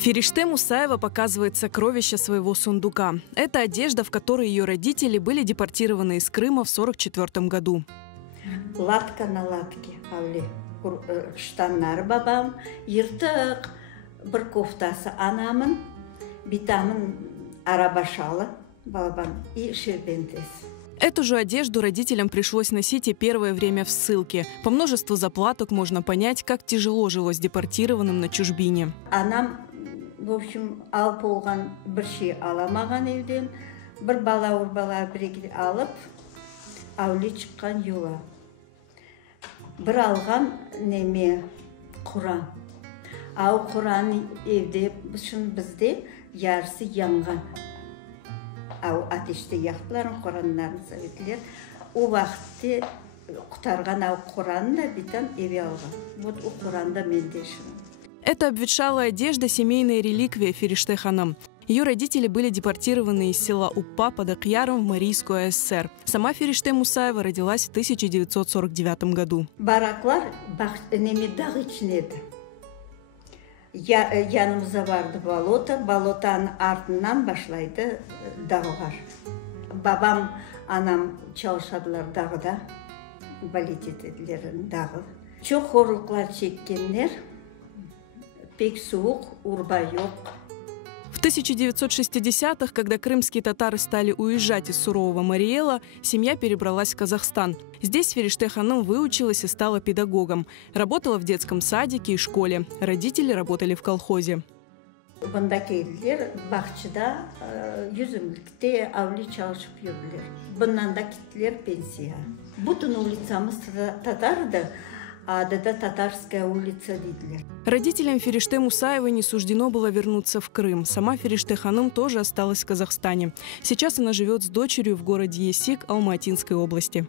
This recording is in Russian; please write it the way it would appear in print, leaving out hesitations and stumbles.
Фериште Мусаева показывает сокровища своего сундука. Это одежда, в которой ее родители были депортированы из Крыма в 1944 году. Латка на латке, штаннар бабам, йыртык, бір кофтасы анамын, битамын арабашалы бабам и шербентес. Эту же одежду родителям пришлось носить и первое время в ссылке. По множеству заплаток можно понять, как тяжело жилось депортированным на чужбине. Анам, в общем, алып болған бір şey аламаған evден, бір бала урбала бірекет алып, әуле шыққан юла. Бір алған неме Құран. Ау Құран evde, bizde yarısı yanған. Ау ateşte яқтыларын, Құранларын советлер. O вақытте құтарған ау Құранын да битан еве алған. Вот о Құранда менде шын. Это обветшалая одежда – семейная реликвия Фериште ханым. Ее родители были депортированы из села Уппа под Акьяром в Марийскую ССР. Сама Фериште Мусаева родилась в 1949 году. Бараклар немедағы içinеді. Yanımıza vardı balota, balotanın ardından başlaydı dağlar. Babam, anam çalışadılar dağda, balet ettiler dağı. Çok horluklar çekkenler, pek soğuk, urba yok. В 1960-х, когда крымские татары стали уезжать из сурового Мариэла, семья перебралась в Казахстан. Здесь Фериште ханым выучилась и стала педагогом. Работала в детском садике и школе. Родители работали в колхозе. Бында келділер, бақшыда, yüzümlükte avli çalışıp yürüdüler. Bundan da gittiler пенсия. Bütün улицамыз татарды, адада Татарская улица дейділер. Родителям Фериште Мусаевой не суждено было вернуться в Крым. Сама Фериште ханым тоже осталась в Казахстане. Сейчас она живет с дочерью в городе Есик Алматинской области.